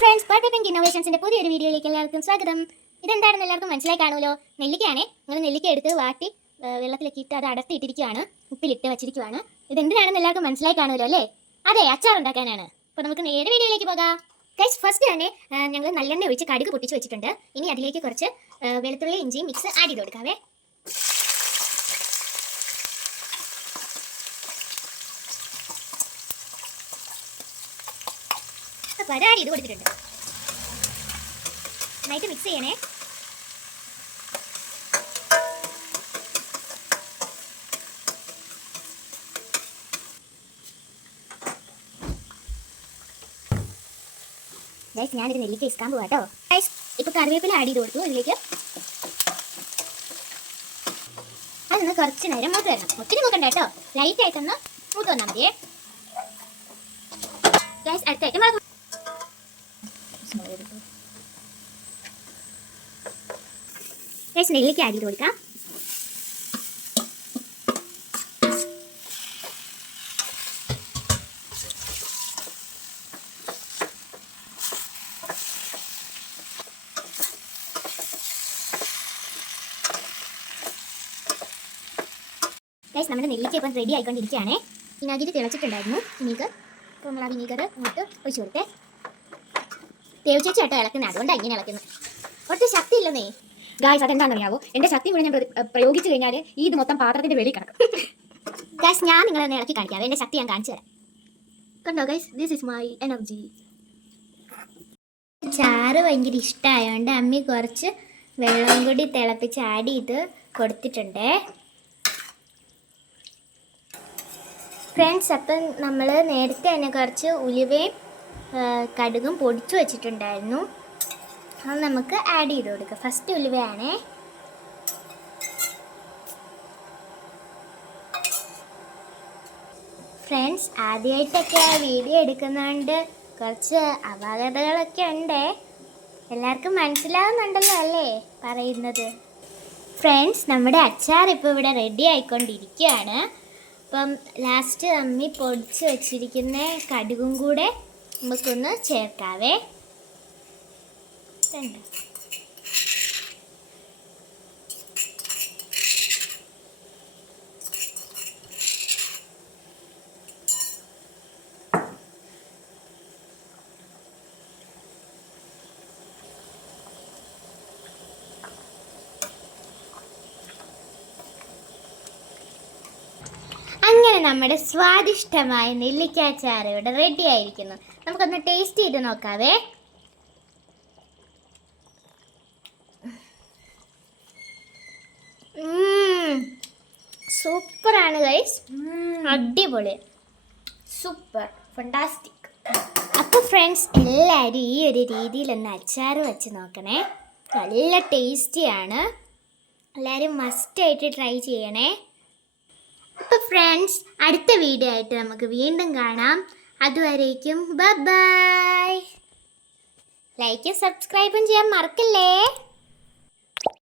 Friends, perfect ഇന്നോവേഷൻസിന്റെ പുതിയൊരു വീഡിയോയിലേക്ക് എല്ലാവർക്കും സ്വാഗതം. ഇതെന്താണെന്ന് എല്ലാവർക്കും മനസ്സിലായി കാണുമല്ലോ. നെല്ലിക്കയാണേ. നിങ്ങൾ നെല്ലിക്ക എടുത്ത് വാട്ടി വെള്ളത്തിലേക്ക് ഇട്ട് അത് അടർത്തിയിട്ടിരിക്കുകയാണ്, ഉപ്പിലിട്ട് വെച്ചിരിക്കുകയാണ്. ഇതെന്തിനാണെന്ന് എല്ലാവർക്കും മനസ്സിലായി കാണുമല്ലോ അല്ലേ? അതെ, അച്ചാർ ഉണ്ടാക്കാനാണ്. അപ്പോൾ നമുക്ക് നേരെ വീഡിയോയിലേക്ക് പോകാം. ഗൈസ്, ഫസ്റ്റ് തന്നെ ഞങ്ങൾ നല്ലെണ്ണ ഒഴിച്ച് കടുക് പൊട്ടിച്ച് വെച്ചിട്ടുണ്ട്. ഇനി അതിലേക്ക് കുറച്ച് വെളുത്തുള്ളി ഇഞ്ചി മിക്സ് ആഡ് ചെയ്ത് കൊടുക്കാവേ. അപ്പോൾ അത് ആഡ് ചെയ്ത് കൊടുത്തിട്ടുണ്ട്. നന്നായിട്ട് മിക്സ് ചെയ്യണേ. ഗൈസ്, ഞാനിത് നെല്ലിക്ക ഇസ്കാൻ പോവാ കേട്ടോ. ഗൈസ്, ഇപ്പോൾ കറിവേപ്പില ആഡ് ചെയ്ത് കൊടുത്തു. ഇതിലേക്ക് അതൊന്ന് കുറച്ച് നേരം മൂത്ത് വരണം. ഒത്തിരി മൂക്കണ്ട കേട്ടോ, ലൈറ്റ് ആയിട്ടൊന്ന് മൂത്ത് വന്നാൽ മതിയേ. ഗൈസ്, അടുത്തായിട്ട് മുളക്. ഗൈസ്, നെല്ലിക്ക ആഡ് ചെയ്ത് കൊടുക്കാം. ഗൈസ്, നമ്മുടെ നെല്ലിക്ക ഇപ്പം റെഡി ആയിക്കൊണ്ടിരിക്കുകയാണേ. വിനാഗിരി തിളച്ചിട്ടുണ്ടായിരുന്നു. വിനീഗർ, അപ്പോൾ നമ്മൾ ആ വിനീഗർ ഇങ്ങോട്ട് ഒഴിച്ചു കൊടുത്തേ. തേവിച്ചേച്ചി കേട്ടോ ഇളക്കുന്നത്, അതുകൊണ്ടാണ് ഇങ്ങനെ ഇളക്കുന്നത്. കുറച്ച് ശക്തി ഇല്ലെന്നേ. ഗായ്സ്, അതെന്താണെന്ന് അറിയാവോ? എൻ്റെ ശക്തി മുഴുവൻ ഞാൻ പ്രയോഗിച്ചു കഴിഞ്ഞാൽ ഇത് മൊത്തം പാത്രത്തിൻ്റെ വെളിയിൽ കിടക്കും. ഗൈസ്, ഞാൻ നിങ്ങളെ ഇളക്കി കാണിക്കാം. എൻ്റെ ശക്തി ഞാൻ കാണിച്ചു തരാം. കണ്ടോ guys, this is my energy. ചാറ് ഭയങ്കര ഇഷ്ടമായതുകൊണ്ട് അമ്മി കുറച്ച് വെള്ളം കൂടി തിളപ്പിച്ച് ആഡ് ചെയ്ത് കൊടുത്തിട്ടുണ്ടേ. ഫ്രണ്ട്സ്, അപ്പം നമ്മൾ നേരത്തെ തന്നെ കുറച്ച് ഉലുവയും കടുകും പൊടിച്ചു വെച്ചിട്ടുണ്ടായിരുന്നു. അത് നമുക്ക് ആഡ് ചെയ്ത് കൊടുക്കാം. ഫസ്റ്റ് ഉലുവയാണേ. ഫ്രണ്ട്സ്, ആദ്യമായിട്ടൊക്കെ വീഡിയോ എടുക്കുന്നതുകൊണ്ട് കുറച്ച് അപാകതകളൊക്കെ ഉണ്ട്. എല്ലാവർക്കും മനസ്സിലാവുന്നുണ്ടല്ലോ അല്ലേ പറയുന്നത്? ഫ്രണ്ട്സ്, നമ്മുടെ അച്ചാർ ഇപ്പോൾ ഇവിടെ റെഡി ആയിക്കൊണ്ടിരിക്കുകയാണ്. അപ്പം ലാസ്റ്റ് അമ്മി പൊടിച്ച് വെച്ചിരിക്കുന്ന കടുകും കൂടെ നമുക്കൊന്ന് ചേർക്കാവേ. അങ്ങനെ നമ്മുടെ സ്വാദിഷ്ടമായ നെല്ലിക്കാച്ചാറ് ഇവിടെ റെഡി ആയിരിക്കുന്നു. നമുക്കൊന്ന് ടേസ്റ്റ് ചെയ്ത് നോക്കാവേ. സൂപ്പറാണ് ഗൈസ്, അടിപൊളി, സൂപ്പർ, ഫണ്ടാസ്റ്റിക്. അപ്പോൾ ഫ്രണ്ട്സ്, എല്ലാവരും ഈ ഒരു രീതിയിലൊന്ന് അച്ചാർ വെച്ച് നോക്കണേ. നല്ല ടേസ്റ്റിയാണ്. എല്ലാവരും മസ്റ്റായിട്ട് ട്രൈ ചെയ്യണേ. അപ്പോൾ ഫ്രണ്ട്സ്, അടുത്ത വീഡിയോ ആയിട്ട് നമുക്ക് വീണ്ടും കാണാം. അതുവരേക്കും ബൈ ബൈ. ലൈക്കും സബ്സ്ക്രൈബും ചെയ്യാൻ മറക്കല്ലേ.